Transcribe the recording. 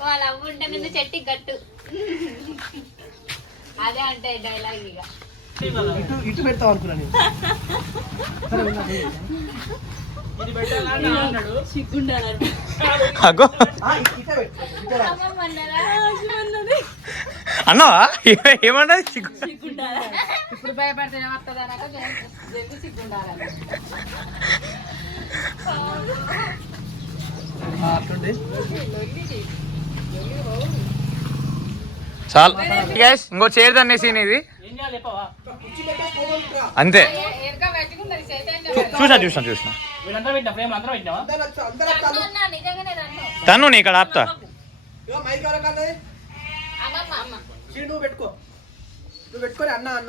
వాళ్ళ అవ్వుంటే నిన్ను చెట్టి గట్టు అదే అంటే డైలాగ్ ఇక ఇటు పెడతావు అనుకున్నా అన్నావా ఏమన్నా ఇప్పుడు భయపడితే ఏమవుతుందనక సిగ్గుండాలని చాలు గైస్ ఇంకో చైర్ అనేసి ఇది అంతే చూసిన తను నీ ఇక్కడ ఆపుతా నువ్వు పెట్టుకోరే అన్న